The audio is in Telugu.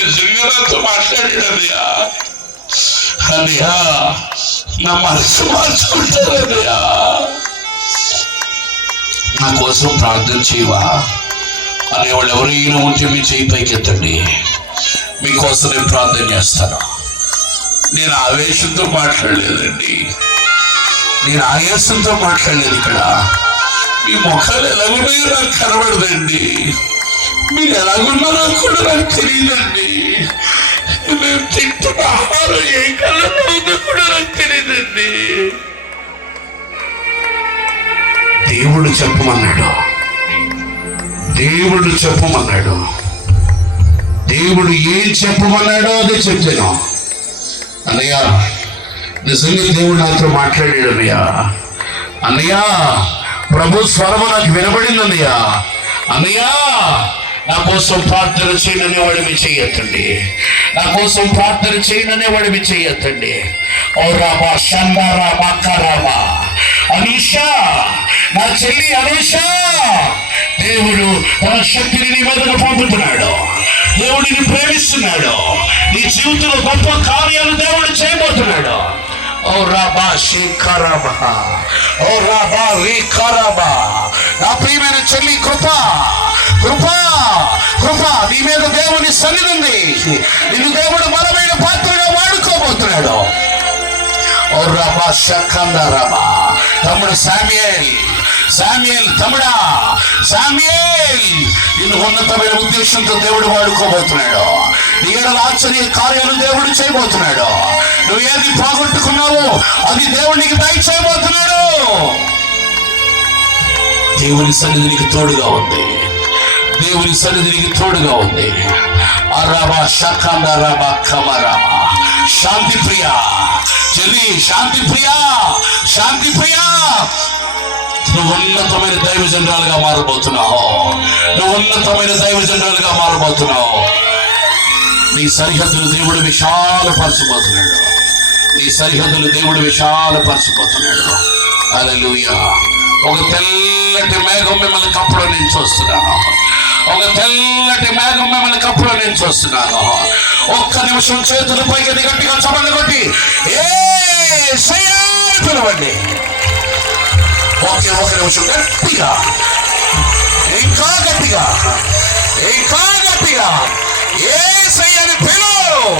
నిజంగా నాతో మాట్లాడాడయ్యా. అన్నయ్యా నా మనసు మార్చుకుంటారన్నయ్యా, నా కోసం ప్రార్థన చేయవా అనేవాళ్ళు ఎవరైనా ఉంటే మీ చేయి పైకి ఎత్తండి. మీకోసం నేను ప్రార్థన చేస్తాను. నేను ఆవేశంతో మాట్లాడలేదండి, నేను ఆయాసంతో మాట్లాడలేదు. ఇక్కడ మీ ముఖాలు ఎలాగున్నాయో నాకు కనబడదండి, మీరు ఎలాగున్నారో కూడా నాకు తెలియదండి, మేము తింటున్న ఆహారం ఏ కళ్ళలో ఉందో కూడా నాకు తెలియదండి. దేవుడు చెప్పమన్నాడు, దేవుడు చెప్పమన్నాడు, దేవుడు ఏం చెప్పమన్నాడో అదే చెప్పాను. అన్నయ్య నిజంగా దేవుడు నాతో మాట్లాడాడు అన్నయ్య. అన్నయ్య ప్రభు స్వరము నాకు వినబడింది అన్నయ్య. అన్నయ్య నా కోసం ప్రార్థన చేయననే వాడివి చెయ్యొద్దండి, నా కోసం ప్రార్థన చేయననే వాడివి చెయ్యొద్దండి. ఓ రాబా షంబారాబా కరాబా అనూష, నా చెల్లి అనూష, దేవుడు తన శక్తిని నీ మీదకు పంపుతున్నాడు. దేవుడిని ప్రేమిస్తున్నాడు. నీ జీవితంలో గొప్ప కార్యాలు దేవుడు చేయబోతున్నాడు. ఓ రాబా శేఖరబా, ఓ రాబా రేఖరబా. నా ప్రియమైన చెల్లి కృప కృప కృప నీ మీద దేవుని సన్నిధి ఉంది. నిన్ను దేవుడు బలమైన పాత్రగా వాడుకోబోతున్నాడు. ఓ రాబా షకందరబా. తమ్ముడు శామ్యూయేల్, శామ్యూయేల్ తమ్ముడా శామ్యూయేల్, నిన్ను ఉన్నతమైన ఉద్దేశంతో దేవుడు వాడుకోబోతున్నాడు. నీ ఏడల ఆశ్చర్య కార్యాలు దేవుడు చేయబోతున్నాడు. నువ్వు ఏది పోగొట్టుకున్నావో అది దేవుడికి దయచేయబోతున్నాడు. దేవుని సన్నిధి నీకు తోడుగా ఉంది, దేవుని సన్నిధి నీకు తోడుగా ఉంది. అరబా షకందరబా కమరబా. శాంతి ప్రియ చెల్లి, శాంతి ప్రియ, శాంతి ప్రియ, నువ్వు ఉన్నతమైన దైవ జనరాలుగా మారబోతున్నావు. నువ్వు ఉన్నతమైన దైవ జనరాలుగా మారబోతున్నావు. నీ సరిహద్దులు దేవుడు విశాలపరచబోతున్నాడు. నీ సరిహద్దులు దేవుడు విశాలపరచబోతున్నాడు. హల్లెలూయా. ఒక తెల్లటి మేఘం మిమ్మల్ని కప్పులో నేను చూస్తున్నాను. ఒక తెల్లటి మేఘం మిమ్మల్ని కప్పులో నేను చూస్తున్నాను. ఒక్క నిమిషం చేతులు పైకి గట్టిగా చప్పట్లు కొట్టి యేసయ్యా పిలవండి. ఒకే ఒక నిమిషం గట్టిగా, ఇంకా గట్టిగా, ఇంకా గట్టిగా యేసయ్యని పిలువు.